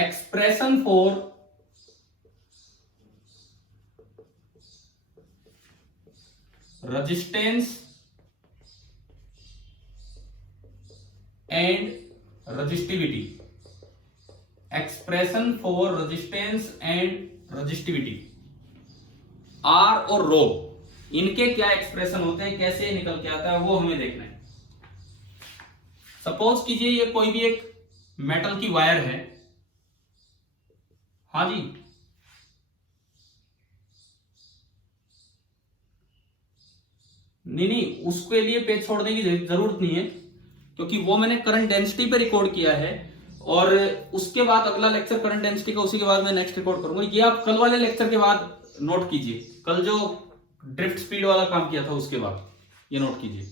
Expression for resistance and resistivity, expression for resistance and resistivity, R और rho, इनके क्या expression होते हैं, कैसे निकल के आता है, वो हमें देखना है। सपोज कीजिए ये कोई भी एक मेटल की वायर है, हाँ जी, नहीं उसके लिए पेज छोड़ने की जरूरत नहीं है, क्योंकि वो मैंने करंट डेंसिटी पे रिकॉर्ड किया है, और उसके बाद अगला लेक्चर करंट डेंसिटी का, उसी के बाद मैं नेक्स्ट रिकॉर्ड करूंगा। ये आप कल वाले लेक्चर के बाद नोट कीजिए, कल जो ड्रिफ्ट स्पीड वाला काम किया था उसके बाद ये नोट कीजिए।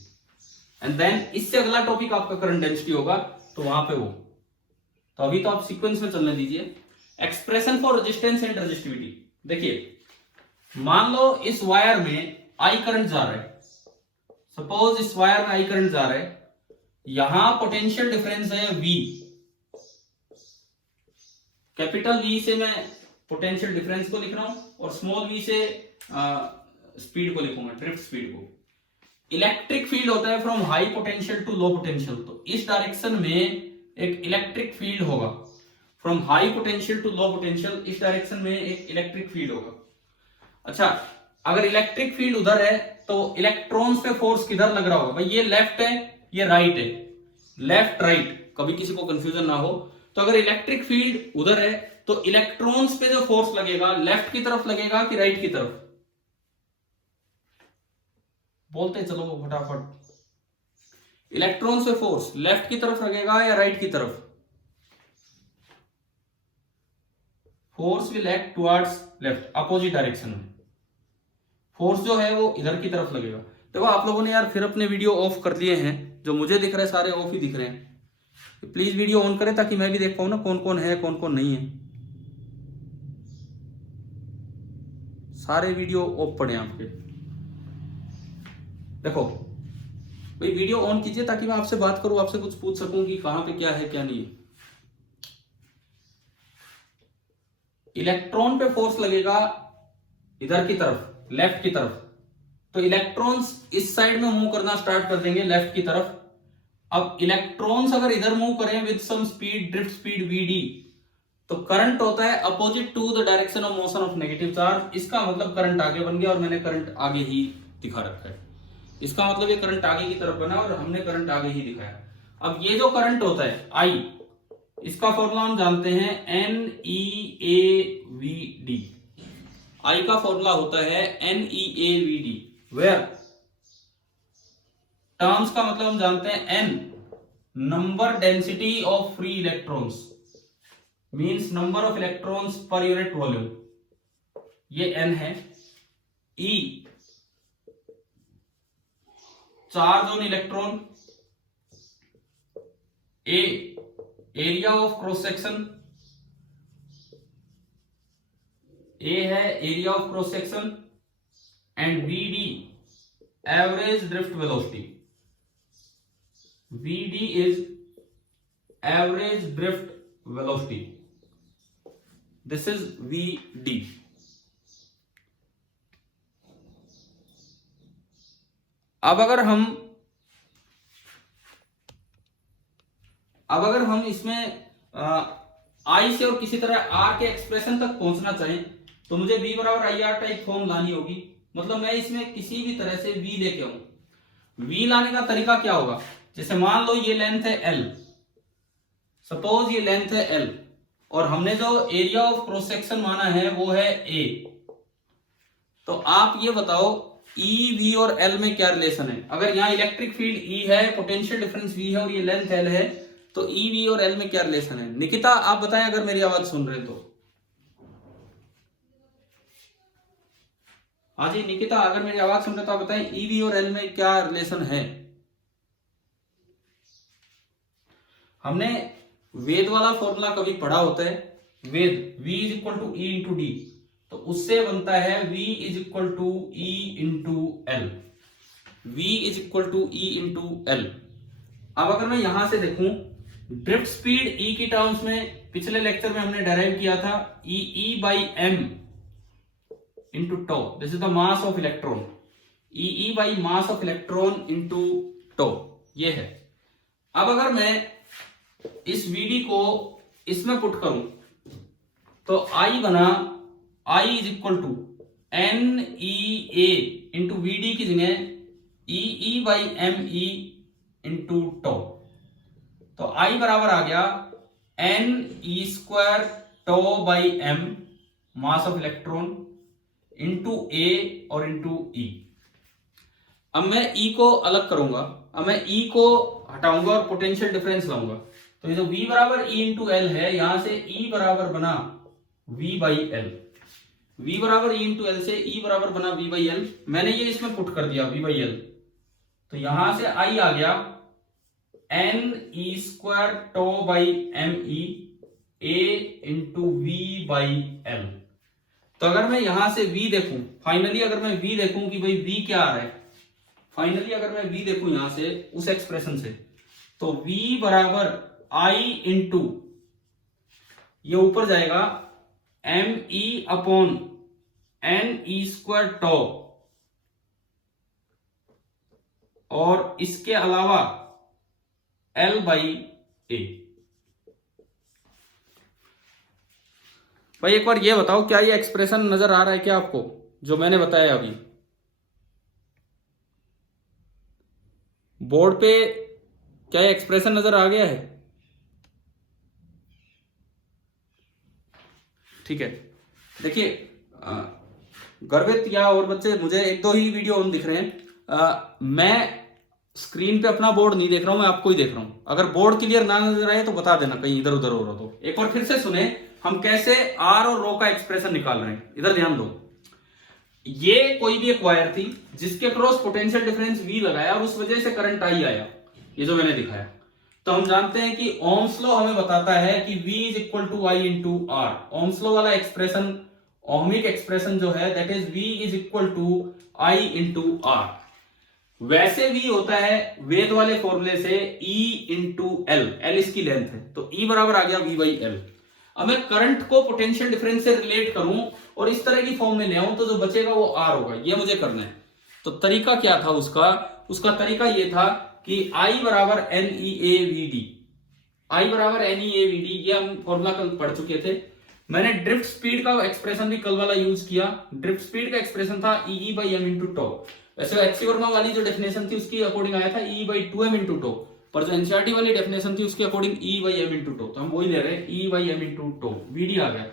एंड देन इससे अगला टॉपिक आपका करंट डेंसिटी होगा, तो वहां पे वो, तो अभी तो आप सीक्वेंस में चलने दीजिए। Expression for resistance and resistivity, देखिए मान लो इस वायर में आई करंट जा रहा है, सपोज इस वायर में आई करंट जा रहा है, यहां पोटेंशियल डिफरेंस है V, कैपिटल V से मैं पोटेंशियल डिफरेंस को लिख रहा हूं, और स्मॉल v से स्पीड को लिखूंगा, ड्रिफ्ट स्पीड को। इलेक्ट्रिक फील्ड होता है from high potential to low potential, तो इस डायरेक्शन में एक इलेक्ट्रिक फील्ड होगा, from high potential to low potential, इस डायरेक्शन में एक इलेक्ट्रिक फील्ड होगा। अच्छा, अगर इलेक्ट्रिक फील्ड उधर है तो इलेक्ट्रॉन्स पे फोर्स किधर लग रहा होगा, भाई ये लेफ्ट है ये राइट है, लेफ्ट राइट, कभी किसी को कंफ्यूजन ना हो। तो अगर इलेक्ट्रिक फील्ड उधर है तो इलेक्ट्रॉन्स पे जो फोर्स लगेगा लेफ्ट की तरफ लगेगा कि राइट की तरफ, बोलते चलो फटाफट। इलेक्ट्रॉन्स पे फोर्स लेफ्ट की तरफ लगेगा या राइट की तरफ? Force will act towards left, opposite direction में फोर्स जो है वो इधर की तरफ लगेगा। देखो आप लोगों ने यार फिर अपने वीडियो ऑफ कर लिए हैं, जो मुझे दिख रहे हैं सारे ऑफ ही दिख रहे हैं। प्लीज वीडियो ऑन करें ताकि मैं भी देख पाऊं ना कौन कौन है कौन कौन नहीं है। सारे वीडियो ऑफ पड़े हैं आपके। देखो भाई वीडियो ऑन कीजिए ताकि मैं आपसे बात करूं, आपसे कुछ पूछ सकूं कि कहां पे क्या है क्या नहीं है। इलेक्ट्रॉन पे फोर्स लगेगा इधर की तरफ, लेफ्ट की तरफ, तो इलेक्ट्रॉन्स इस साइड में मूव करना स्टार्ट कर देंगे लेफ्ट की तरफ। अब इलेक्ट्रॉन्स अगर इधर मूव करें with some speed, drift speed vd, तो करंट होता है opposite to the direction of motion of negative charge. इसका मतलब करंट आगे बन गया, और मैंने करंट आगे ही दिखा रखा है। इसका मतलब ये करंट आगे की तरफ बना और हमने करंट आगे ही दिखाया। अब ये जो करंट होता है I, इसका फॉर्मूला हम जानते हैं NEAVD। I का फॉर्मूला होता है NEAVD, वेयर टर्म्स का मतलब हम जानते हैं N, number density of free electrons, means number of electrons per unit volume, ये N है। E, charge on electron. A, area of cross section, A है area of cross section, and VD average drift velocity. VD is average drift velocity. This is VD. अब अगर हम इसमें I से और किसी तरह R के एक्सप्रेशन तक पहुंचना चाहें तो मुझे V बराबर IR टाइप फॉर्म लानी होगी। मतलब मैं इसमें किसी भी तरह से V लेके आऊं। V लाने का तरीका क्या होगा, जैसे मान लो ये लेंथ है L, सपोज ये लेंथ है L, और हमने जो एरिया ऑफ क्रॉस सेक्शन माना है वो है A, तो आप ये बताओ E, V और L में क्या रिलेशन है। अगर यहाँ इलेक्ट्रिक फील्ड E है, पोटेंशियल डिफरेंस V है और ये लेंथ L है, तो E, V और L में क्या रिलेशन है? निकिता आप बताएं अगर मेरी आवाज सुन रहे तो। हाँ जी निकिता, अगर मेरी आवाज सुन रहे तो आप बताएं E, V और L में क्या रिलेशन है। हमने वेद वाला फॉर्मूला कभी पढ़ा होता है, वेद V is equal to E into D, तो उससे बनता है V is equal to E into L, V is equal to E into L. अब अगर मैं यहां से देखूं ड्रिफ्ट स्पीड ई की टर्म्स में पिछले लेक्चर में हमने डेराइव किया था E by M into tau, this is the mass of electron, E by mass of electron into tau, ये है। अब अगर मैं इस वीडी को इसमें पुट करूं तो आई बना, I is equal to N E A into VD की जगह E by M E into tau, तो आई बराबर आ गया N E square tau by M mass of electron into A और इंटू ई। अब मैं ई को अलग करूंगा, अब मैं ई को हटाऊंगा और पोटेंशियल डिफरेंस लाऊंगा, तो ये जो V बराबर E इंटू एल है, यहां से E बराबर बना V बाई एल, V बराबर E इंटू एल से E बराबर बना V बाई एल। मैंने ये इसमें पुट कर दिया V बाई एल, तो यहां से I आ गया N E square tau by M E A into V by L. तो अगर मैं यहां से V देखूं, फाइनली अगर मैं V देखूं कि भाई V क्या आ रहा है, फाइनली अगर मैं V देखूं यहां से उस एक्सप्रेशन से, तो V बराबर I इंटू ये ऊपर जाएगा M E upon N E square tau, और इसके अलावा L बाई ए। भाई एक बार ये बताओ, क्या ये एक्सप्रेशन नजर आ रहा है क्या आपको, जो मैंने बताया अभी? बोर्ड पे क्या ये एक्सप्रेशन नजर आ गया है? ठीक है, देखिए गर्वित या और बच्चे, मुझे एक दो ही वीडियो ऑन दिख रहे हैं, मैं स्क्रीन पे अपना बोर्ड नहीं देख रहा हूं, मैं आपको ही देख रहा हूं। अगर बोर्ड क्लियर ना नजर आए तो बता देना कहीं इधर उधर हो रहा तो। एक बार फिर से सुने हम कैसे आर और रो का एक्सप्रेशन निकाल रहे हैं, इधर ध्यान दो। ये कोई भी एक वायर थी जिसके क्रॉस पोटेंशियल डिफरेंस V लगाया और उस वजह से करंट I आया, ये जो मैंने दिखाया। तो हम जानते हैं कि ओम्स लॉ हमें बताता है कि V is equal to I into R. Ohm's law वाला एक्सप्रेशन, ओहमिक एक्सप्रेशन जो है, that is V is equal to I into R. वैसे V होता है वेद वाले फॉर्मूले से E इंटू एल, एल इसकी लेंथ है, तो E बराबर आ गया V बाई एल। अब मैं करंट को पोटेंशियल डिफरेंस से रिलेट करूं और इस तरह की फॉर्म में ले आऊं, तो जो बचेगा वो R होगा, ये मुझे करना है। तो तरीका क्या था उसका तरीका ये था कि I बराबर N E A V D, I बराबर N E A V D, ये हम फॉर्मूला कल पढ़ चुके थे। मैंने ड्रिफ्ट स्पीड का एक्सप्रेशन भी कल वाला यूज किया। ड्रिफ्ट स्पीड का एक्सप्रेशन था E by M into tau. वैसे एक्सी वर्मा वाली जो डेफिनेशन थी उसकी अकॉर्डिंग आया था E by two M into tau, पर जो एनसीईआरटी वाली डेफिनेशन थी उसके according E by M into tau, तो हम वही ले रहे हैं E by M into tau. VD आ गया,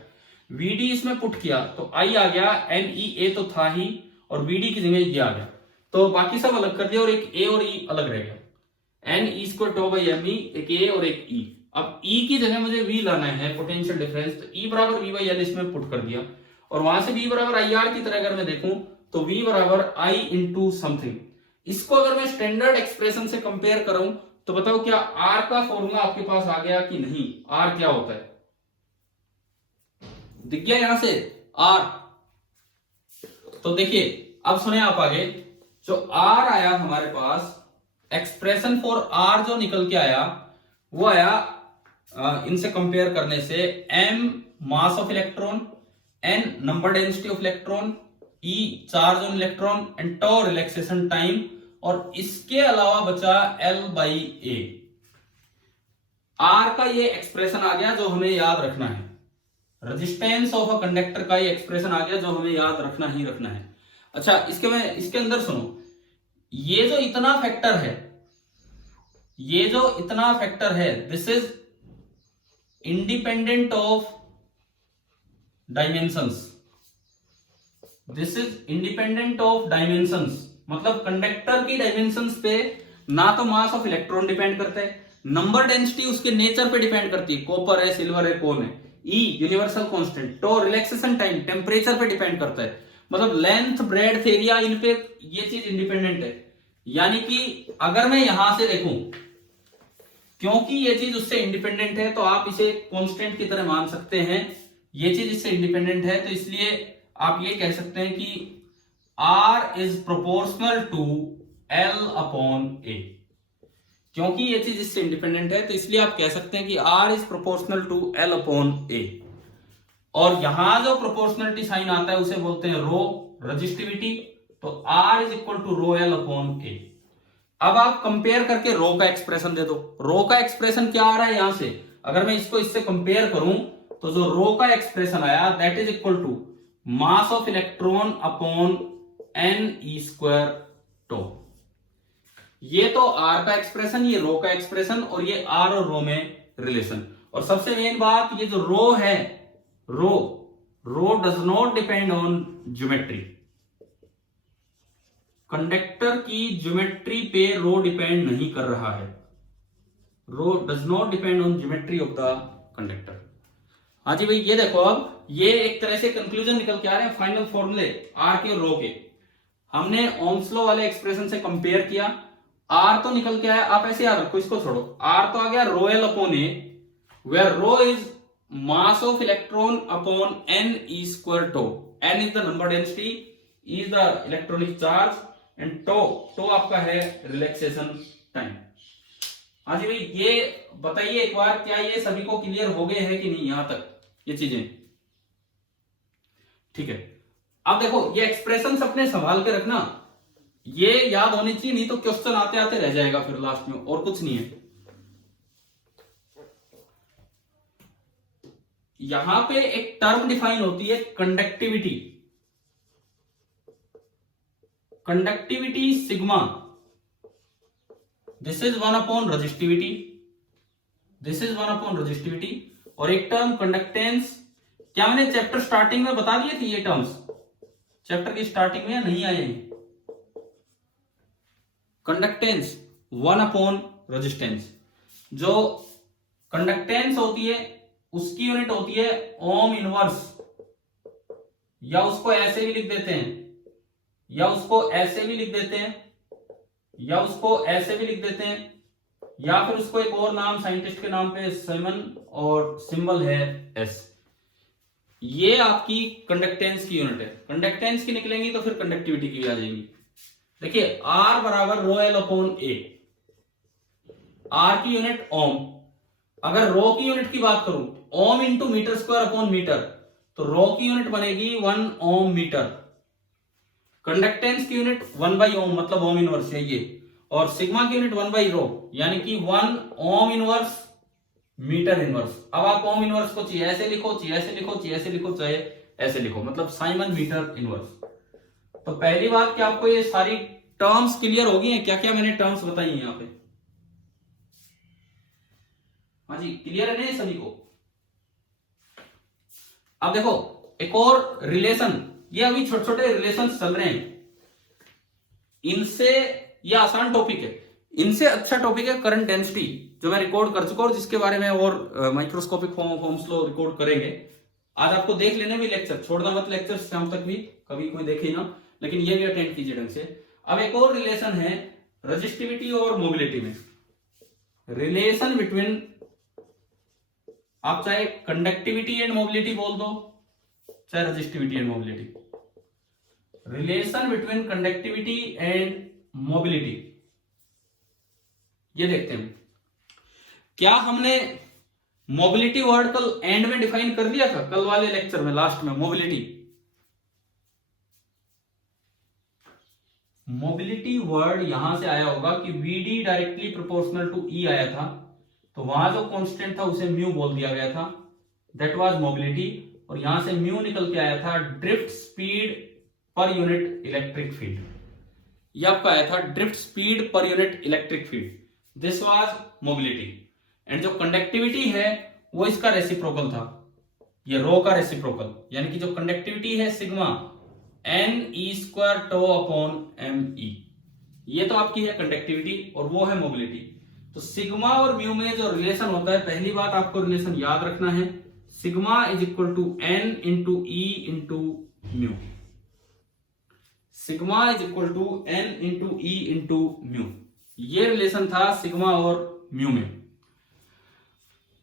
वीडी इसमें पुट किया तो आई आ गया, एन ई ए तो था ही और वीडी की जगह ये आ गया, तो बाकी सब अलग कर दिया और एक ए और ई अलग रह गया। N E square tau by M E, एक ए और एक ई। अब ई की जगह मुझे वी लाना है, पोटेंशियल डिफरेंस, तो ई बराबर वी बाई एल इसमें पुट कर दिया, और वहां से वी बराबर आई आर की तरह अगर मैं देखूं तो v बराबर I इंटू समथिंग। इसको अगर मैं स्टैंडर्ड एक्सप्रेशन से कंपेयर करूं तो बताओ क्या R का फॉर्मूला आपके पास आ गया कि नहीं? R क्या होता है, दिख गया यहां से R? तो देखिए अब सुने आप आगे, जो R आया हमारे पास, एक्सप्रेशन फॉर R जो निकल के आया वो आया इनसे कंपेयर करने से m mass of electron, n number density of electron, E charge on electron and tau relaxation time, और इसके अलावा बचा L बाई ए। R का ये एक्सप्रेशन आ गया जो हमें याद रखना है, रेजिस्टेंस ऑफ अ कंडक्टर का ये एक्सप्रेशन आ गया जो हमें याद रखना ही रखना है। अच्छा इसके अंदर सुनो, ये जो इतना फैक्टर है, ये जो इतना फैक्टर है, this is independent of dimensions, this is independent of dimensions. मतलब कंडक्टर की डायमेंशंस पे ना तो मास ऑफ इलेक्ट्रॉन डिपेंड करता है, नंबर डेंसिटी उसके नेचर पे डिपेंड करती है, कॉपर है, सिल्वर है, कौन है, ई यूनिवर्सल कांस्टेंट, तो रिलैक्सेशन टाइम टेम्परेचर पे डिपेंड करता है, मतलब लेंथ, ब्रेड्थ, एरिया, इन पे ये चीज इंडिपेंडेंट है। यानी कि अगर मैं यहां से देखूं, क्योंकि ये चीज उससे इंडिपेंडेंट है तो आप इसे कांस्टेंट की तरह मान सकते हैं, ये चीज इससे इंडिपेंडेंट है, तो इसलिए आप ये कह सकते हैं कि R is proportional to L upon A। क्योंकि ये चीज इससे इंडिपेंडेंट है तो इसलिए आप कह सकते हैं कि R is proportional to L upon A। और यहां जो प्रोपोर्शनलिटी साइन आता है उसे बोलते हैं रो रजिस्टिविटी। तो R is equal to rho L upon A। अब आप कंपेयर करके रो का एक्सप्रेशन दे दो। रो का एक्सप्रेशन क्या आ रहा है यहां से, अगर मैं इसको इससे कंपेयर करूं तो जो रो का एक्सप्रेशन आया that is equal to mass of electron upon N E square tau. ये तो आर का एक्सप्रेशन, ये रो का एक्सप्रेशन, और ये आर और रो में रिलेशन। और सबसे मेन बात, ये जो रो है, rho does not depend on geometry. Conductor की ज्योमेट्री पे रो डिपेंड नहीं कर रहा है। Rho does not depend on geometry of the conductor. हाँ जी भाई, ये देखो, अब ये एक तरह से कंक्लूजन निकल के आ रहे हैं फाइनल फॉर्मूले आर के और रो के। हमने ओम्स लॉ वाले एक्सप्रेशन से कंपेयर किया, आर तो निकल के आया, आप ऐसे याद रखो, इसको छोड़ो, आर तो आ गया rho L upon A, where rho is mass of electron upon N E square tau. N is the number density, E is the electronic charge, and tau आपका है रिलैक्सेशन टाइम। हाँ जी भाई, ये बताइए एक बार, क्या ये सभी को क्लियर हो गए हैं कि नहीं यहां तक ये चीजें? ठीक है, अब देखो ये एक्सप्रेशन अपने संभाल के रखना, ये याद होनी चाहिए, नहीं तो क्वेश्चन आते आते रह जाएगा फिर लास्ट में, और कुछ नहीं है। यहां पे एक टर्म डिफाइन होती है conductivity. Conductivity sigma, this is one upon resistivity, this is one upon resistivity. और एक टर्म कंडक्टेंस, क्या मैंने चैप्टर स्टार्टिंग में बता दिए थे ये टर्म्स? चैप्टर की स्टार्टिंग में नहीं आए हैं। Conductance one upon resistance. जो कंडक्टेंस होती है उसकी यूनिट होती है ओम इनवर्स, या उसको ऐसे भी लिख देते हैं, या उसको ऐसे भी लिख देते हैं, या उसको ऐसे भी लिख देते हैं, या फिर उसको एक और नाम साइंटिस्ट के नाम पे सेमन, और सिंबल है एस। ये आपकी कंडक्टेंस की यूनिट है। कंडक्टेंस की निकलेंगी तो फिर कंडक्टिविटी की भी आ जाएंगी। देखिए आर बराबर rho L upon A, R की यूनिट ओम। अगर रो की यूनिट की बात करूं, ohm into metre square upon metre, तो रो की यूनिट बनेगी 1 ओम मीटर। कंडक्टेंस की यूनिट 1 बाई ओम, मतलब ओम इनवर्स है ये, और सिग्मा की यूनिट 1 बाई रो, यानी कि 1 ओम इनवर्स मीटर इनवर्स। अब आप ओम इनवर्स को चाहिए ऐसे लिखो, चाहिए ऐसे लिखो, चाहिए ऐसे लिखो, चाहे ऐसे लिखो, मतलब साइमन मीटर इनवर्स। तो पहली बात कि आपको ये सारी टर्म्स क्लियर होगी हैं, क्या क्या मैंने टर्म्स बताई हैं यहाँ पे? हाँ जी, क्लियर है नहीं सभी को? अब देखो एक और रिलेशन, ये अभी छोटे छोटे रिलेशन चल रहे हैं, इनसे ये आसान टॉपिक है, इनसे अच्छा टॉपिक है करंट डेंसिटी, जो मैं रिकॉर्ड कर चुका हूं, जिसके बारे में और microscopic form of Ohm's law record करेंगे। आज आपको देख लेने भी लेक्चर, छोड़ना मत लेक्चर शाम तक भी, कभी कोई देखे ना, लेकिन ये भी अटेंड कीजिए ढंग से। अब एक और रिलेशन है रजिस्टिविटी और मोबिलिटी में, रिलेशन बिटवीन, आप चाहे कंडक्टिविटी एंड मोबिलिटी बोल दो, चाहे resistivity and mobility, relation between conductivity and mobility. ये देखते हैं, क्या हमने मोबिलिटी वर्ड कल एंड में डिफाइन कर दिया था, कल वाले लेक्चर में लास्ट में? मोबिलिटी वर्ड यहां से आया होगा कि VD directly proportional to E आया था, तो वहां जो कांस्टेंट था उसे म्यू बोल दिया गया था, दैट वाज मोबिलिटी। और यहां से म्यू निकल के आया था drift speed per unit electric field. ये आपका आया था drift speed per unit electric field, this was mobility. And जो कंडक्टिविटी है वो इसका रेसिप्रोकल था, ये रो का रेसिप्रोकल, यानी कि जो कंडक्टिविटी है sigma N E square tau upon M E, ये तो आपकी है कंडक्टिविटी, और वो है मोबिलिटी। तो सिग्मा और म्यू में जो रिलेशन होता है, पहली बात आपको रिलेशन याद रखना है, sigma is equal to N into E into mu. Sigma is equal to N into E into mu, ये रिलेशन था सिग्मा और म्यू में।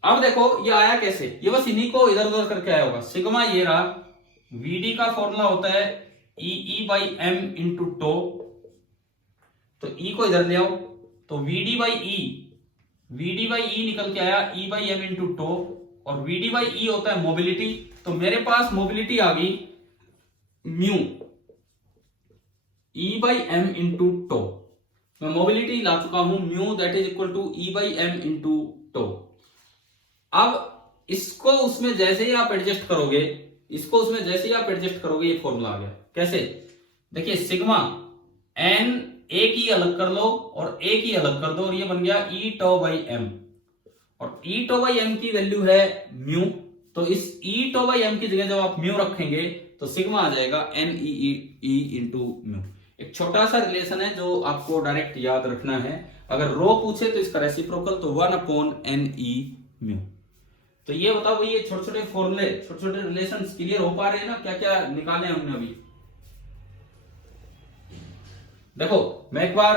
अब देखो ये आया कैसे, ये बस इन्हीं को इधर उधर करके आया होगा। सिग्मा ये रहा, VD का फॉर्मूला होता है E by M into tau, तो E को इधर ले आओ, तो VD by E V D by E निकल के आया E by M into tau, और वी डी बाई ई होता है मोबिलिटी, तो मेरे पास मोबिलिटी आ गई mu E by M into tau. मैं मोबिलिटी ला चुका हूं mu that is equal to E by M into tau. अब इसको उसमें जैसे ही आप एडजस्ट करोगे, इसको उसमें जैसे ही आप एडजस्ट करोगे, ये फॉर्मूला आ गया। कैसे? देखिए सिग्मा एन एक ही अलग कर लो और एक ही अलग कर दो, और ये बन गया ई टो बाई एम, और ई टो बाई एम की वैल्यू है म्यू, तो इस ई टो बाई एम की जगह जब आप म्यू रखेंगे तो सिग्मा आ जाएगा एन ई इंटू म्यू। एक छोटा सा रिलेशन है जो आपको डायरेक्ट याद रखना है, अगर रो पूछे तो इसका रेसिप्रोकल, तो 1/n/e म्यू। तो ये बताओ भाई, ये छोटे छोटे फॉर्मूले, छोटे छोटे रिलेशंस क्लियर हो पा रहे हैं ना? क्या क्या निकाले हमने अभी? देखो मैं एक बार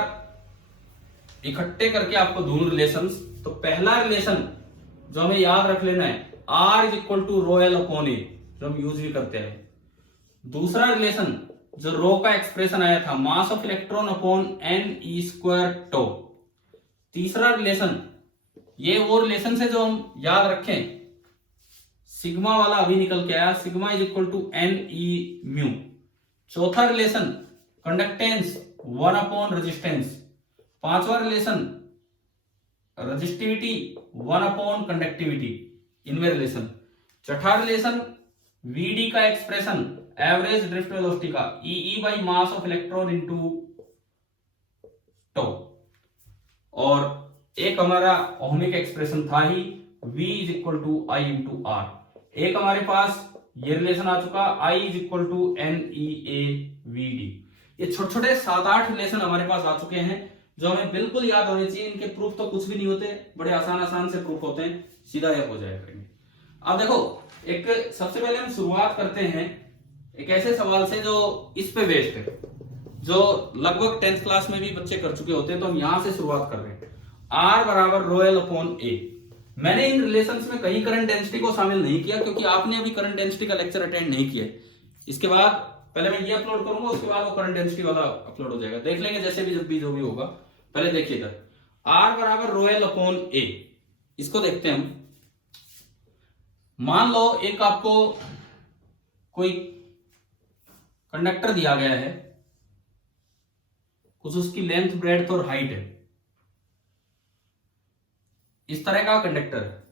इकट्ठे करके आपको दूं रिलेशंस। तो पहला रिलेशन जो हमें याद रख लेना है, R is equal to rho L upon A, जो हम यूज भी करते हैं। दूसरा रिलेशन जो रो का एक्सप्रेशन आया था, mass of electron upon N E square tau. तीसरा रिलेशन, ये वो रिलेशन है जो हम याद रखें, सिग्मा वाला अभी निकल के आया, sigma is equal to N E mu. चौथा रिलेशन कंडक्टेंस 1 रेजिस्टेंस। पांचवा रिलेशन रजिस्टिविटी 1 कंडक्टिविटी, इनमें रिलेशन। छठा रिलेशन वीडी का एक्सप्रेशन एवरेज ड्रिफ्ट वेलोसिटी का, E by mass of electron into tau. और एक हमारा ओहमिक एक्सप्रेशन था ही, V is equal to I into R. एक हमारे पास ये रिलेशन आ चुका, I is equal to N E A V D. ये छोटे छोटे 7-8 रिलेशन हमारे पास आ चुके हैं जो हमें बिल्कुल याद होने चाहिए। इनके प्रूफ तो कुछ भी नहीं होते, बड़े आसान से प्रूफ होते हैं, सीधा ये हो जाएगा करेंगे। अब देखो, एक सबसे पहले हम शुरुआत करते हैं एक ऐसे सवाल से जो इस पे बेस्ड है, जो लगभग 10th क्लास में भी बच्चे कर चुके होते हैं। तो हम यहां से शुरुआत कर रहे हैं। R बराबर रो एल अपॉन ए। मैंने इन रिलेशंस में कहीं करंट डेंसिटी को शामिल नहीं किया, क्योंकि आपने अभी करंट डेंसिटी का लेक्चर अटेंड नहीं किया। इसके बाद पहले मैं ये अपलोड करूंगा, उसके बाद वो करंट डेंसिटी वाला अपलोड हो जाएगा, देख लेंगे जैसे भी, जब भी जो भी होगा। पहले देखिए इधर, R बराबर रो एल अपॉन ए। इसको देखते हैं हम। मान लो एक आपको कोई कंडक्टर दिया गया है, कुछ उसकी लेंथ, ब्रेड्थ और हाइट है। इस तरह का कंडक्टर है।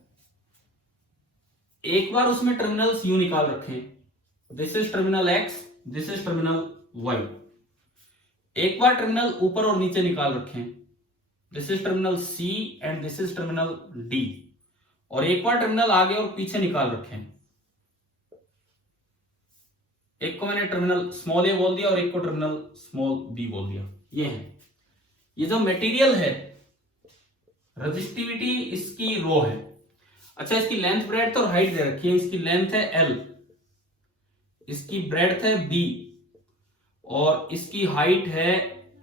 एक बार उसमें टर्मिनल्स यू निकाल रखें, this is terminal X, this is terminal Y. एक बार टर्मिनल ऊपर और नीचे निकाल रखें, this is terminal C and this is terminal D. और एक बार टर्मिनल आगे और पीछे निकाल रखें। एक को मैंने टर्मिनल स्मॉल ए बोल दिया और एक को टर्मिनल स्मॉल बी बोल दिया। ये है, ये जो मटेरियल है, रजिस्टिविटी इसकी रो है। अच्छा, इसकी लेंथ, ब्रेड्थ और हाइट दे रखी है। इसकी लेंथ है एल, इसकी ब्रेड्थ है बी, और इसकी हाइट है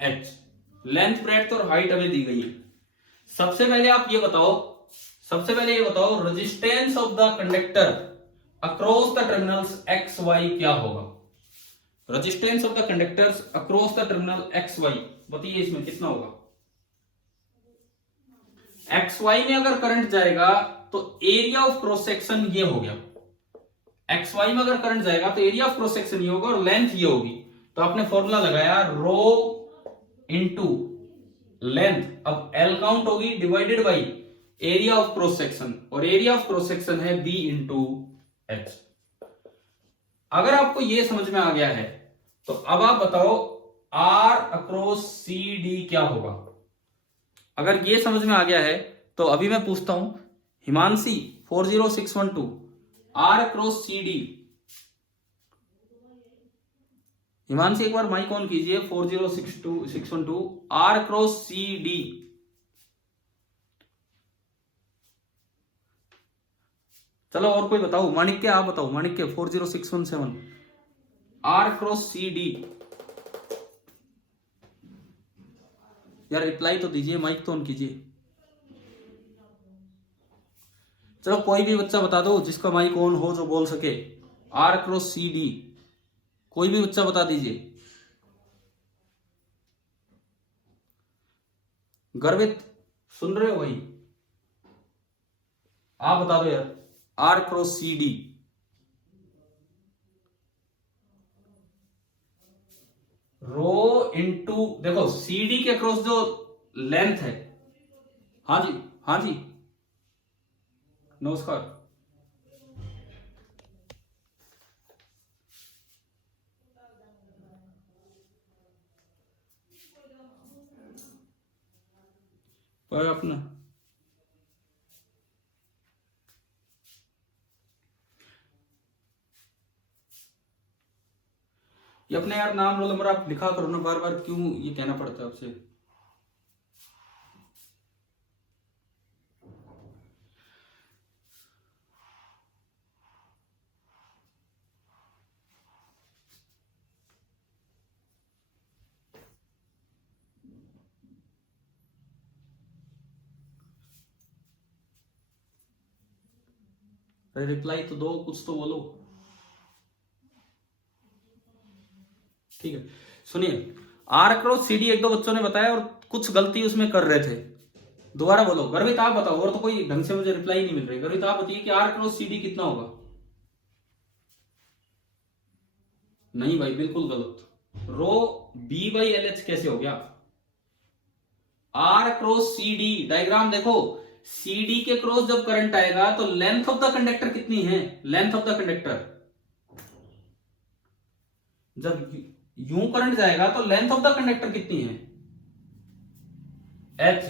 एच। लेंथ, ब्रेड्थ और हाइट हमें दी गई है। सबसे पहले ये बताओ resistance of the conductor across the terminals X Y क्या होगा? Resistance of the conductors across the terminal X Y, बताइए इसमें कितना होगा? एक्स वाई में अगर करंट जाएगा तो एरिया ऑफ क्रॉस सेक्शन ये हो गया। एक्स वाई में अगर करंट जाएगा तो एरिया ऑफ क्रॉस सेक्शन ये होगा और लेंथ ये होगी। तो आपने फॉर्मूला लगाया रो इंटू लेंथ, अब एल काउंट होगी divided by area of cross section, और एरिया ऑफ क्रॉस सेक्शन है बी इंटू एच। अगर आपको ये समझ में आ गया है तो अब आप बताओ आर अक्रॉस सी डी क्या होगा? अगर ये समझ में आ गया है तो अभी मैं पूछता हूं Himanshi 40612, R across C D. Himanshi एक बार माइक ऑन कीजिए। 40612 आर अक्रॉस सी डी। चलो और कोई बताओ, माणिक्य आप बताओ, माणिक्य 40617 आर क्रॉस सी डी। यार रिप्लाई तो दीजिए, माइक तो ऑन कीजिए। चलो कोई भी बच्चा बता दो जिसका माइक ऑन हो, जो बोल सके। आर क्रॉस सी डी कोई भी बच्चा बता दीजिए। गर्वित सुन रहे हो भाई? आप बता दो यार, R cross C D, rho into, देखो सी डी के क्रॉस जो लेंथ है, हाँ जी हाँ जी, नमस्कार, पर अपना ये अपने यार नाम रोल नंबर आप लिखा करो ना, बार बार क्यों ये कहना पड़ता है आपसे। अरे रिप्लाई तो दो, कुछ तो बोलो। ठीक है, सुनिए, आर क्रॉस सी डी एक दो बच्चों ने बताया और कुछ गलती उसमें कर रहे थे। दोबारा बोलो, गर्वित आप बताओ, और तो कोई ढंग से मुझे रिप्लाई नहीं मिल रही। गर्वित आप बताइए कि आर क्रॉस सी डी कितना होगा। नहीं भाई, बिल्कुल गलत। Rho B by L H कैसे हो गया? R cross C D, diagram देखो, सी डी के क्रॉस जब करंट आएगा तो लेंथ ऑफ द कंडक्टर कितनी है? लेंथ ऑफ द कंडक्टर, जब यूं करंट जाएगा तो लेंथ ऑफ द कंडक्टर कितनी है? एच।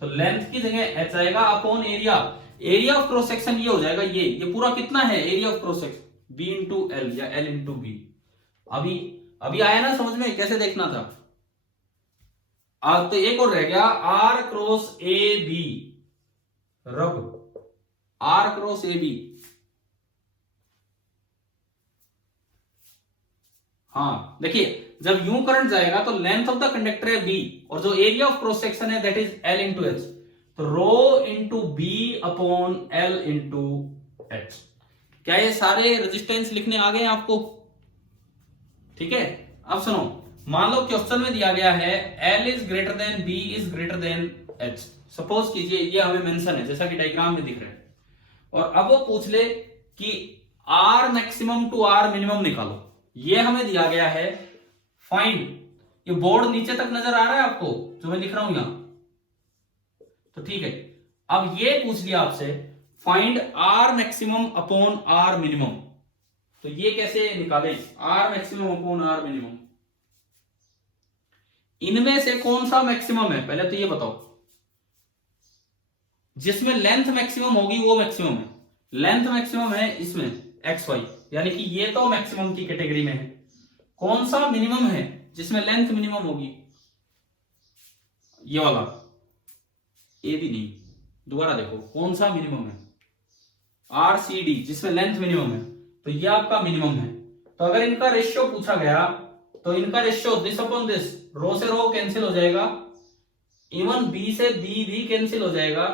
तो लेंथ की जगह एच आएगा upon area, area of cross section ये हो जाएगा, ये पूरा कितना है area of cross section? B into L या एल इंटू बी। अभी अभी आया ना समझ में, कैसे देखना था। तो एक और रह गया, आर क्रॉस ए बी, रब आर क्रॉस ए बी। हाँ देखिए, जब यूं करंट जाएगा तो लेंथ ऑफ द कंडक्टर है बी, और जो एरिया ऑफ क्रॉस सेक्शन है that is L into H. तो rho into B upon L into H. क्या ये सारे रेजिस्टेंस लिखने आ गए आपको? ठीक है, अब सुनो, मान लो क्वेश्चन में दिया गया है L is greater than B is greater than H। Suppose कीजिए ये हमें मेंशन है जैसा कि डायग्राम में दिख रहा है, और अब वो पूछ ले कि R maximum to R minimum निकालो। ये हमें दिया गया है, फाइंड, ये बोर्ड नीचे तक नजर आ रहा है आपको जो मैं लिख रहा हूं यहां? तो ठीक है, अब ये पूछ लिया आपसे find R maximum upon R minimum. तो ये कैसे निकालें? R maximum upon R minimum, इनमें से कौन सा मैक्सिमम है पहले तो ये बताओ। जिसमें लेंथ मैक्सिमम होगी वो मैक्सिमम है। लेंथ मैक्सिमम है इसमें एक्स वाई, यानी कि ये तो मैक्सिमम की कैटेगरी में है। कौन सा मिनिमम है जिसमें लेंथ मिनिमम होगी? ये वाला, ए भी नहीं, दोबारा देखो कौन सा मिनिमम है? आर सी डी, जिसमें लेंथ मिनिमम है, तो ये आपका मिनिमम है। तो अगर इनका रेशियो पूछा गया तो इनका रेशियो दिस अपॉन दिस, रो से रो कैंसिल हो जाएगा, इवन बी से बी भी कैंसिल हो जाएगा,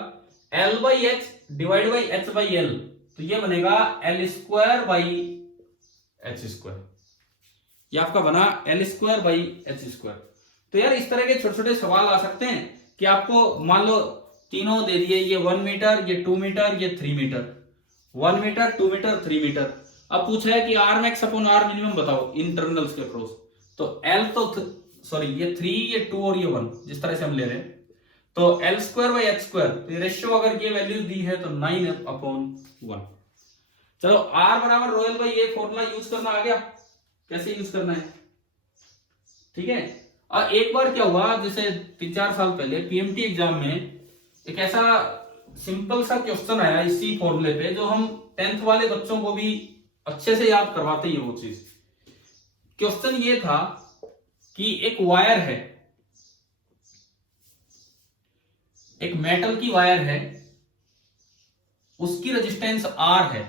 L by H divide by H by L, तो ये बनेगा L square by H square. ये आपका बना L square by H square. तो यार इस तरह के छोटे छोटे सवाल आ सकते हैं कि आपको मान लो तीनों दे दिए, ये 1 मीटर, ये 2 मीटर, ये 3 मीटर, 1 मीटर 2 मीटर 3 मीटर। अब पूछ रहा है कि R max upon R minimum बताओ इंटरनल्स के क्रॉस। तो एल तो सॉरी ये 3 ये 2 और ये 1 जिस तरह से हम ले रहे हैं, तो L square by H square, तो रेशियो अगर ये वैल्यू दी है तो 9 अपॉन 1। चलो आर बराबर रोयल बाई ये फॉर्मूला यूज करना आ गया, कैसे यूज करना है? ठीक है, और एक बार क्या हुआ, जैसे 3-4 साल पहले पीएमटी एग्जाम में एक ऐसा सिंपल सा क्वेश्चन आया इसी फॉर्मूले पे, जो हम 10th वाले बच्चों को भी अच्छे से याद करवाते ही वो चीज। क्वेश्चन ये था कि एक वायर है, एक मेटल की वायर है, उसकी रेजिस्टेंस R है।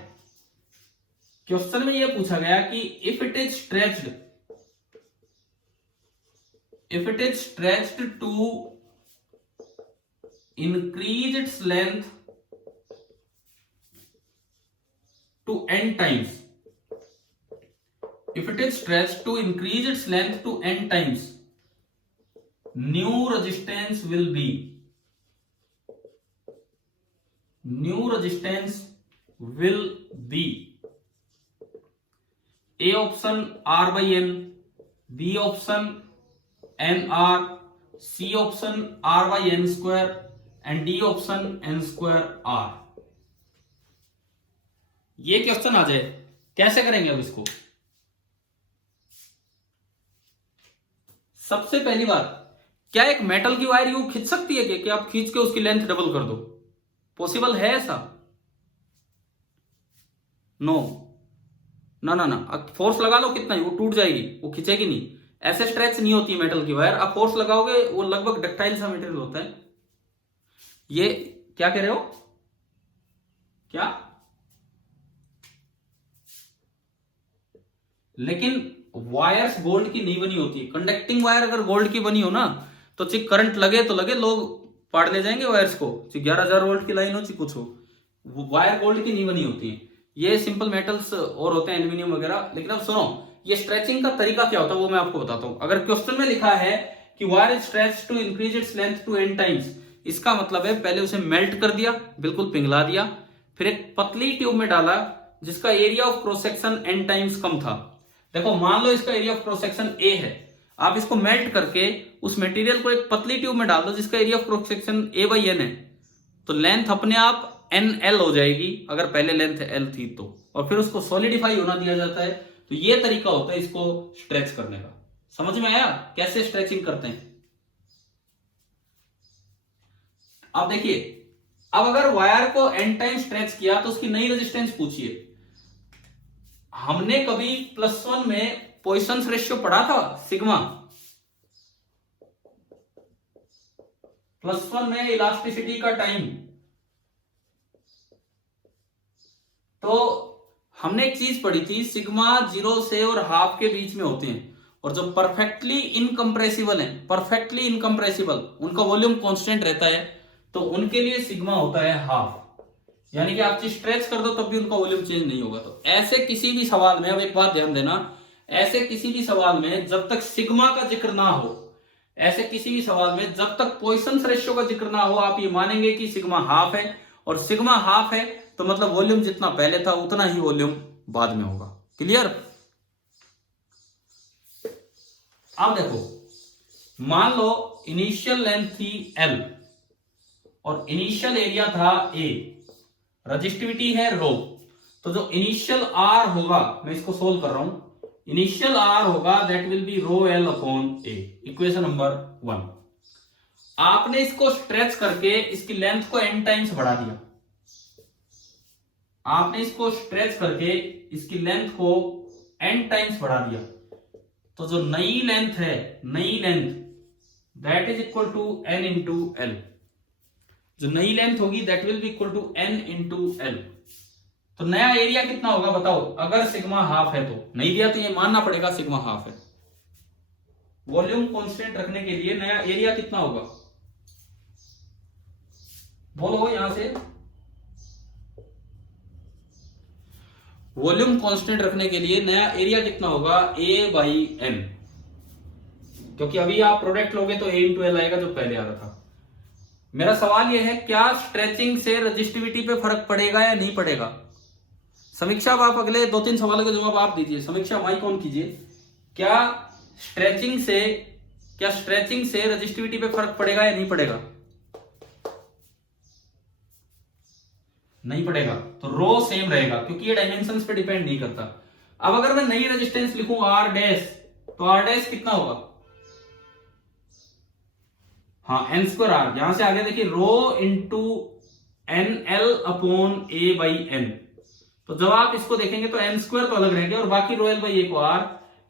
क्वेश्चन में यह पूछा गया कि if it is stretched to increase its length to n times, if it is stretched to increase its length to n times, new resistance will be new resistance will be A option R by N, B option N R, C option R by N square and D option N square R. ये question आ जाए कैसे करेंगे अब इसको? सबसे पहली बात, क्या एक मेटल की वायर यूं खींच सकती है कि आप खींच के उसकी लेंथ डबल कर दो? पॉसिबल है ऐसा? नो, ना ना ना, फोर्स लगा लो कितना ही, वो टूट जाएगी, वो खींचेगी नहीं। ऐसे स्ट्रेच नहीं होती मेटल की वायर, आप फोर्स लगाओगे वो लगभग डक्टाइल सा मटेरियल होता है। ये क्या कह रहे हो? क्या? लेकिन वायर्स गोल्ड की नहीं बनी होती। कंडक्टिंग वायर अगर गोल्ड की बनी हो ना तो चिक करंट लगे तो लगे, लोग पाड़ ले जाएंगे वायर्स को, चिक 11,000 वोल्ट की लाइन हो चिक कुछ हो, वायर गोल्ड की नहीं बनी होती है। ये सिंपल मेटल्स और होते हैं, एल्यूमिनियम वगैरह। लेकिन अब सुनो, ये स्ट्रेचिंग का तरीका क्या होता है वो मैं आपको बताता हूं। अगर क्वेश्चन में लिखा है कि wire is stretched to increase its length to n times, इसका मतलब है पहले उसे मेल्ट कर दिया, बिल्कुल पिघला दिया, फिर एक पतली ट्यूब में डाला जिसका area of cross section n times कम था। देखो मान लो इसका area of cross section a है, आप इसको मेल्ट करके उस मटेरियल को एक पतली ट्यूब में डाल दो जिसका area of cross section a by n है, तो लेंथ अपने आप NL हो जाएगी अगर पहले लेंथ L थी तो, और फिर उसको सॉलिडिफाई होना दिया जाता है। तो ये तरीका होता है इसको स्ट्रेच करने का। समझ में आया कैसे स्ट्रेचिंग करते हैं? अब देखिए, अब अगर वायर को n टाइम स्ट्रेच किया तो उसकी नई रेजिस्टेंस पूछिए। हमने कभी +1 में पॉइसंस रेशियो पढ़ा था, सिग्मा। +1 में इलास्टिसिटी का टाइम, तो हमने एक चीज पढ़ी थी, सिग्मा 0 से और हाफ के बीच में होते हैं, और जो परफेक्टली इनकम्प्रेसिबल है, परफेक्टली इनकम्प्रेसिबल, उनका वॉल्यूम कांस्टेंट रहता है, तो उनके लिए सिग्मा होता है हाफ। यानी कि आप चीज स्ट्रेच कर दो तब भी उनका वॉल्यूम चेंज नहीं होगा। तो ऐसे किसी भी सवाल में, अब एक बात ध्यान देना, ऐसे किसी भी सवाल में जब तक सिग्मा का जिक्र ना हो, ऐसे किसी भी सवाल में जब तक पॉइसंस रेशियो का जिक्र ना हो, आप ये मानेंगे कि सिग्मा हाफ है, और सिग्मा हाफ है तो मतलब वॉल्यूम जितना पहले था उतना ही वॉल्यूम बाद में होगा। क्लियर? अब देखो, मान लो इनिशियल लेंथ थी L और इनिशियल एरिया था A, रजिस्टिविटी है रो, तो जो इनिशियल R होगा, मैं इसको सोल्व कर रहा हूं, इनिशियल R होगा that will be rho L upon A, equation number 1। आपने इसको स्ट्रेच करके इसकी लेंथ को n टाइम्स बढ़ा दिया, आपने इसको स्ट्रेच करके इसकी लेंथ को n टाइम्स बढ़ा दिया, तो जो नई लेंथ है, नई length that is equal to n into L, जो नई लेंथ होगी that will be equal to n into L. तो नया एरिया कितना होगा बताओ? अगर सिग्मा हाफ है तो, नहीं दिया तो ये मानना पड़ेगा सिग्मा हाफ है। वॉल्यूम कांस्टेंट रखने के लिए नया एरिया कितना होगा? बोलो यहां से। वॉल्यूम कांस्टेंट रखने के लिए नया एरिया कितना होगा? A बाई N, क्योंकि अभी आप प्रोडक्ट लोगे तो A इंटू एल आएगा जो पहले आ रहा था। मेरा सवाल यह है, क्या स्ट्रेचिंग से रजिस्टिविटी पे फर्क पड़ेगा या नहीं पड़ेगा? समीक्षा, आप अगले 2-3 सवालों के जवाब आप दीजिए। समीक्षा माइक ऑन कीजिए। क्या स्ट्रेचिंग से रजिस्टिविटी पे फर्क पड़ेगा या नहीं पड़ेगा? नहीं पड़ेगा, तो रो सेम रहेगा क्योंकि ये डायमेंशंस पे डिपेंड नहीं करता। अब अगर मैं नई रेजिस्टेंस लिखूं R डैश, तो R डैश कितना होगा? हाँ, n स्क्वायर R, यहां से आगे देखिए rho into NL upon A by N। तो जब आप इसको देखेंगे तो n स्क्वायर तो अलग रहेंगे और बाकी रो L बाई A को R।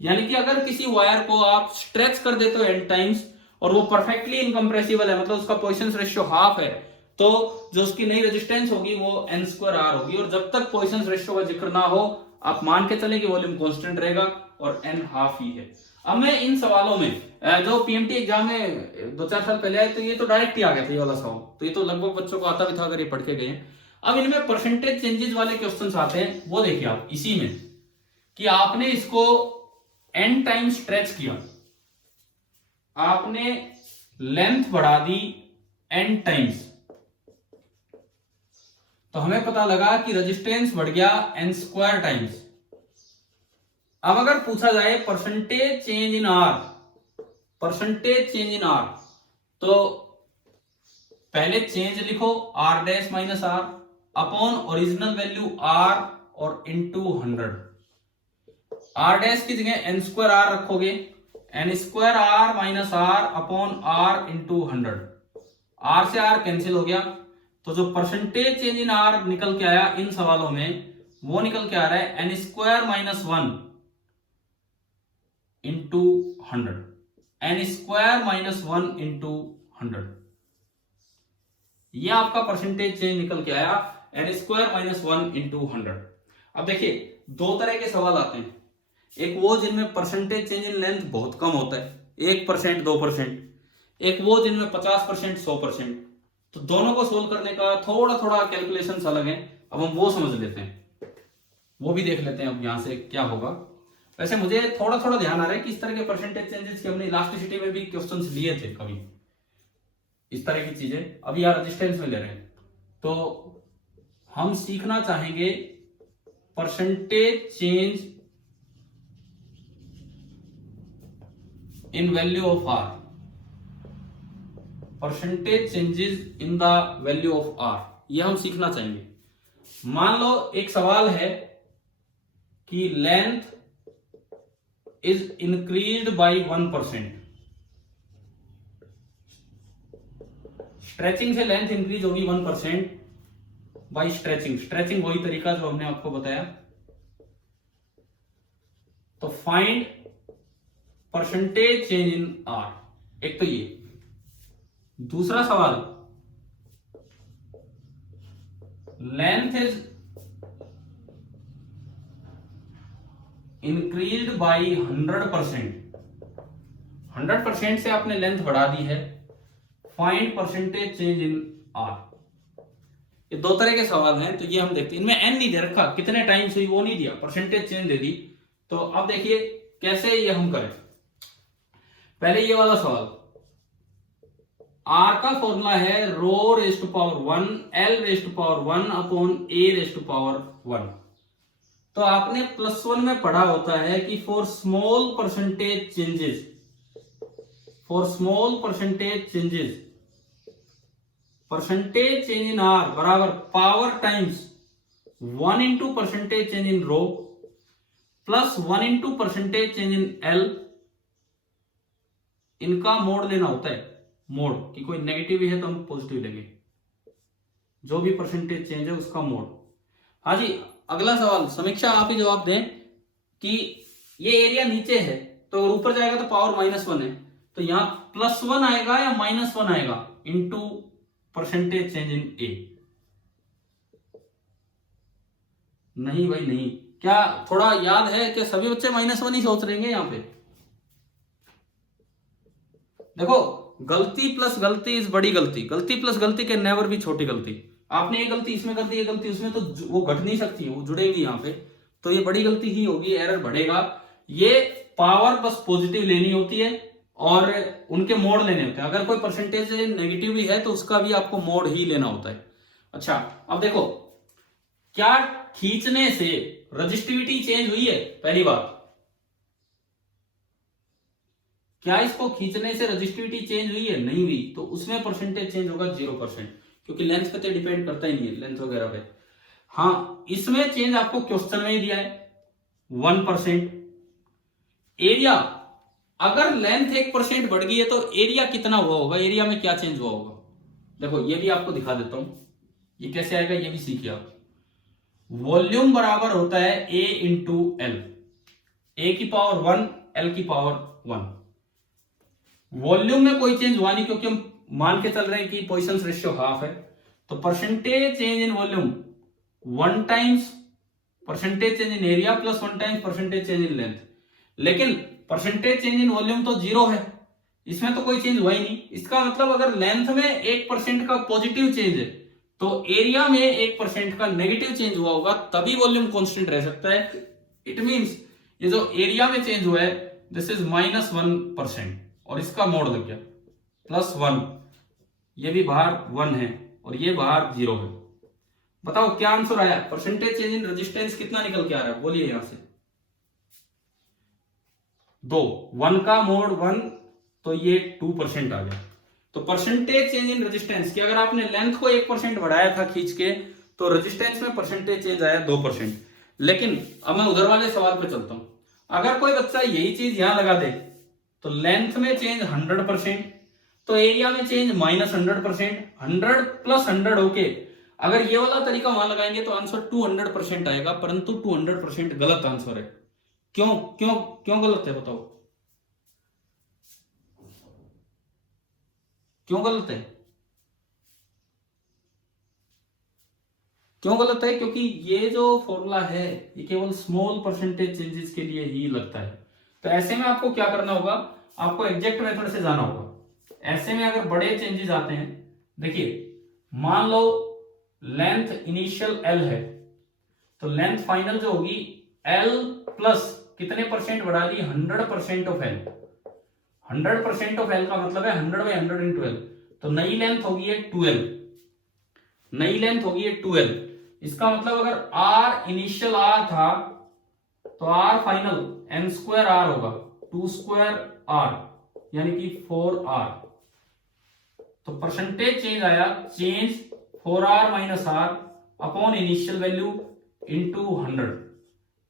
यानी कि अगर किसी वायर को आप स्ट्रेच कर देते हो n टाइम्स और वो परफेक्टली इनकम्प्रेसिबल है, मतलब उसका पॉइसंस रेशियो हाफ है, तो जो उसकी नई रेजिस्टेंस होगी वो n स्क्वायर R होगी। और जब तक पॉइसंस रेशियो का जिक्र ना हो, आप मान के चले कि वॉल्यूम कांस्टेंट रहेगा और n हाफ ही है। अब मैं इन सवालों में, जो PMT एग्जाम में 2-4 साल पहले आए, तो ये तो डायरेक्ट ही आ गया था ये वाला सवाल, तो ये तो लगभग बच्चों को आता भी था अगर ये पढ़ के गए। अब इनमें परसेंटेज चेंजेस वाले क्वेश्चंस आते हैं, वो देखिए आप इसी में, कि आपने इसको n टाइम स्ट्रेच किया, आपने लेंथ बढ़ा दी n टाइम्स, तो हमें पता लगा कि रेजिस्टेंस बढ़ गया n स्क्वायर टाइम्स। अब अगर पूछा जाए percentage change in R, percentage change in R, तो पहले चेंज लिखो r dash minus R upon original value r और इंटू 100। r डैश की जगह n स्क्वायर आर रखोगे, n square R minus R upon r into 100। r से r cancel हो गया, तो जो परसेंटेज चेंज इन r निकल के आया इन सवालों में, वो निकल के आ रहा है n square minus 1 into 100, n square minus 1 into 100। ये आपका परसेंटेज चेंज निकल के आया n स्क्वायर माइनस 1 इंटू 100। अब देखिए दो तरह के सवाल आते हैं, एक वो जिनमें परसेंटेज चेंज इन लेंथ बहुत कम होता है, 1% 2%, एक वो जिनमें 50% 100%। तो दोनों को सोल्व करने का थोड़ा थोड़ा कैलकुलेशंस अलग है। अब हम वो समझ लेते हैं, वो भी देख लेते हैं अब यहां से क्या होगा। वैसे मुझे थोड़ा थोड़ा ध्यान आ रहा है कि इस तरह के परसेंटेज चेंजेस की हमने इलास्टिसिटी में भी क्वेश्चंस लिए थे कभी, इस तरह की चीजें अभी यार रेजिस्टेंस में ले रहे हैं। तो हम सीखना चाहेंगे percentage change in value of R, percentage changes in the value of R, ये हम सीखना चाहेंगे। मान लो एक सवाल है कि length is increased by 1%, stretching से लेंथ इंक्रीज होगी 1% बाय स्ट्रेचिंग, स्ट्रेचिंग वही तरीका जो हमने आपको बताया। तो find percentage change in are, एक तो ये। दूसरा सवाल, लेंथ इज इंक्रीज्ड बाय 100%, 100% से आपने लेंथ बढ़ा दी है, find percentage change in are. ये दो तरह के सवाल हैं, तो ये हम देखते हैं। इनमें एन नहीं दे रखा, कितने टाइम से वो नहीं दिया, परसेंटेज चेंज दे दी। तो अब देखिए कैसे ये हम करें। पहले ये वाला सवाल, आर का फॉर्मूला है rho raise to power 1 L raise to power 1 upon A raise to power 1। तो आपने +1 में पढ़ा होता है कि for small percentage changes, for small percentage changes, percentage change in R बराबर power times 1 into percentage change in rho plus 1 into percentage change in L. इनका mod लेना होता है, मोड कि कोई नेगेटिव है तो हम पॉजिटिव लेंगे, जो भी परसेंटेज चेंज है उसका मोड। हाँ जी, अगला सवाल समीक्षा आप ही जवाब दें कि ये एरिया नीचे है तो ऊपर जाएगा तो पावर -1 है, तो यहां +1 आएगा या -1 आएगा इंटू परसेंटेज चेंज इन ए। नहीं भाई नहीं, क्या थोड़ा याद है कि सभी बच्चे -1 ही सोच रहेंगे यहां पे? देखो गलती प्लस गलती इज बड़ी गलती, गलती प्लस गलती के नेवर भी छोटी गलती। आपने ये गलती इसमें कर दी, ये गलती उसमें, तो वो घट नहीं सकती, वो जुड़ेगी यहाँ पे, तो ये बड़ी गलती ही होगी, एरर बढ़ेगा। ये पावर बस पॉजिटिव लेनी होती है और उनके मोड लेने होते हैं। अगर कोई परसेंटेज नेगेटिव भी है तो उसका भी आपको मोड ही लेना होता है। अच्छा अब देखो, क्या खींचने से रजिस्टिविटी चेंज हुई है? पहली बात, क्या इसको खींचने से रजिस्टिविटी चेंज हुई है? नहीं हुई, तो उसमें परसेंटेज चेंज होगा 0%, क्योंकि लेंथ पे तो डिपेंड करता ही नहीं है, लेंथ वगैरह पे। हाँ, इसमें चेंज आपको क्वेश्चन में ही दिया है 1%। एरिया, अगर लेंथ 1% बढ़ गई है तो एरिया कितना हुआ होगा, एरिया में क्या चेंज हुआ होगा? देखो ये भी आपको दिखा देता हूं, ये कैसे आएगा ये भी सीखिए आप। वॉल्यूम बराबर होता है A इंटू एल, ए की पावर 1 एल की पावर 1। वॉल्यूम में कोई चेंज हुआ नहीं क्योंकि हम मान के चल रहे हैं कि पोजीशन रेशियो हाफ है, तो percentage change in volume 1 times percentage change in area plus 1 times percentage change in length. लेकिन परसेंटेज चेंज इन वॉल्यूम तो 0 है, इसमें तो कोई चेंज हुआ ही नहीं। इसका मतलब अगर लेंथ में 1% का पॉजिटिव चेंज है तो एरिया में 1% का नेगेटिव चेंज हुआ होगा, तभी वॉल्यूम कांस्टेंट रह सकता है। इट मींस ये जो एरिया में चेंज हुआ है दिस इज -1% और इसका मोड लग गया +1, ये भी बाहर 1 है और ये बाहर 0 है, बताओ क्या आंसर आया? परसेंटेज चेंज इन रेजिस्टेंस कितना निकल के आ रहा है, बोलिए यहां से। 2, 1 का मोड 1, तो ये 2% आ गया। तो परसेंटेज चेंज इन रेजिस्टेंस की अगर आपने लेंथ को 1% बढ़ाया था खींच के, तो रेजिस्टेंस में परसेंटेज चेंज आया 2%। लेकिन अब मैं उधर वाले सवाल पे चलता हूं। अगर कोई बच्चा यही चीज यहां लगा दे, तो लेंथ में चेंज 100%, तो एरिया में चेंज -100%, 100 + 100 होके अगर ये वाला तरीका वहां लगाएंगे तो आंसर 200% आएगा, परंतु 200% गलत आंसर है। क्यों क्यों क्यों गलत है बताओ, क्यों गलत है? क्यों गलत है? क्योंकि ये जो फॉर्मूला है ये केवल स्मॉल परसेंटेज चेंजेस के लिए ही लगता है। तो ऐसे में आपको क्या करना होगा, आपको एग्जैक्ट मेथड से जाना होगा। ऐसे में अगर बड़े चेंजेस आते हैं, देखिए मान लो लेंथ इनिशियल एल है, तो लेंथ फाइनल जो होगी एल प्लस कितने परसेंट बढ़ा दी, 100% ऑफ एल। 100% ऑफ एल का मतलब है 100/100 × एल, तो नई लेंथ होगी है 2l, नई लेंथ होगी है 2l। इसका मतलब अगर r इनिशियल r था, तो r फाइनल n² r होगा, 2² r यानी कि 4r। तो परसेंटेज चेंज आया, change 4r - r upon initial value into 100।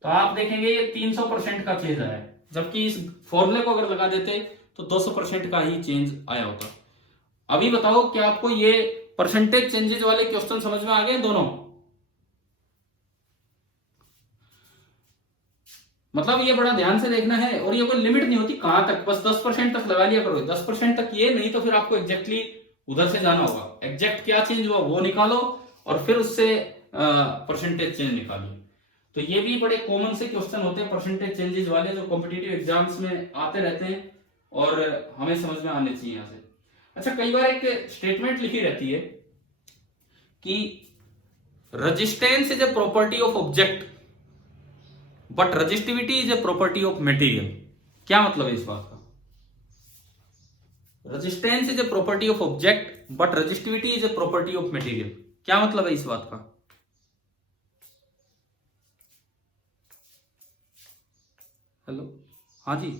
तो आप देखेंगे ये 300% का चेंज आया है, जबकि इस फॉर्मूले को अगर लगा देते तो 200% का ही चेंज आया होता। अभी बताओ क्या आपको ये परसेंटेज चेंजेस वाले क्वेश्चन समझ में आ गए दोनों? मतलब ये बड़ा ध्यान से देखना है, और ये कोई लिमिट नहीं होती कहां तक, बस 10% तक लगा लिया करो, 10% तक ये नहीं तो फिर आपको एग्जैक्टली उधर से जाना होगा। एग्जैक्ट क्या चेंज हुआ वो निकालो और फिर उससे परसेंटेज चेंज निकालिए। तो ये भी बड़े कॉमन से क्वेश्चन होते हैं परसेंटेज चेंजेस वाले, जो कॉम्पिटिटिव एग्जाम्स में आते रहते हैं और हमें समझ में आने चाहिए यहां से। अच्छा, कई बार एक स्टेटमेंट लिखी रहती है कि resistance is a property of object but resistivity is a property of material. क्या मतलब है इस बात का? Resistance is a property of object but resistivity is a property of material. क्या मतलब है इस बात का? हेलो, हाँ जी,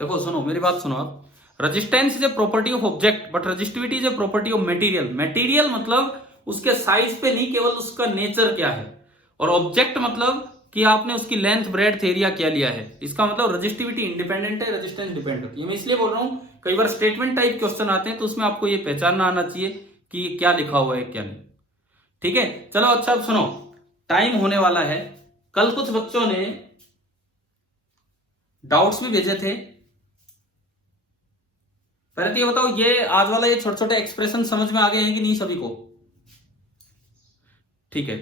देखो सुनो मेरी बात सुनो आप। Resistance is a property of object but resistivity is a property of material. Material मतलब उसके साइज पे नहीं, केवल उसका नेचर क्या है, और ऑब्जेक्ट मतलब कि आपने उसकी लेंथ ब्रेड्थ एरिया क्या लिया है। इसका मतलब रजिस्टिविटी इंडिपेंडेंट है, रेजिस्टेंस डिपेंडेंट है। मैं इसलिए बोल रहा हूं कई बार स्टेटमेंट टाइप क्वेश्चन आते हैं तो उसमें आपको ये पहचानना आना चाहिए कि क्या लिखा हुआ है क्या नहीं। ठीक है, चलो अच्छा अब सुनो, टाइम होने वाला है। कल कुछ बच्चों ने डाउट्स भी भेजे थे। पहले तो ये बताओ, ये आज वाला ये छोटे छोटे एक्सप्रेशन समझ में आ गए हैं कि नहीं सभी को? ठीक है,